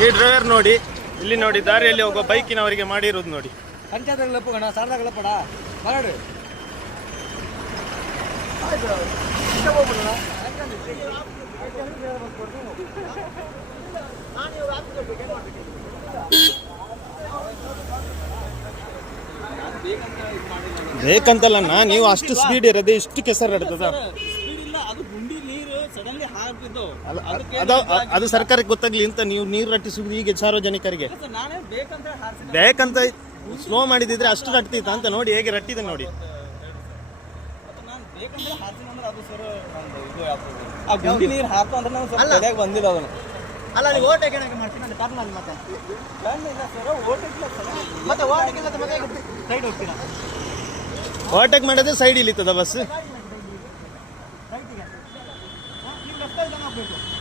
ಈ ಡ್ರೈವರ್ ನೋಡಿ ಇಲ್ಲಿ ನೋಡಿ ದಾರಿಯಲ್ಲಿ ಒಬ್ಬ ಬೈಕಿನವರಿಗೆ ಮಾಡಿರೋದು ನೋಡಿ. ಮಾಡು ಬೇಕಂತಲ್ಲಣ್ಣ ನೀವು ಅಷ್ಟು ಸ್ಪೀಡ್ ಇರೋದೇ ಇಷ್ಟು ಕೆಸರು ಇಲ್ಲ ಅದು ಸರ್ಕಾರಕ್ಕೆ ಗೊತ್ತಾಗ್ಲಿ ಅಂತ ನೀವು ನೀರು ರಟ್ಟಿಸುವುದು ಹೀಗೆ ಸಾರ್ವಜನಿಕರಿಗೆ. ಬೇಕಂತ ಸ್ಲೋ ಮಾಡಿದ್ರೆ ಅಷ್ಟು ರಟ್ಟಿತ್ತ ಅಂತ ನೋಡಿ ಹೇಗೆ ರಟ್ಟಿದೆ ನೋಡಿ. ಅಲ್ಲ. ನೀವು ಮಾಡ್ತೀನಿ ಟರ್ನ್ ಅಲ್ಲಿ ಮತ್ತೆ. ಸೈಡ್ ಹೋಗ್ತೀರಾ? ಓವರ್ಟೇಕ್ ಮಾಡೋದೇ side ಇಲ್ಲಿತ್ತದ bus Ini daftar jangan betul.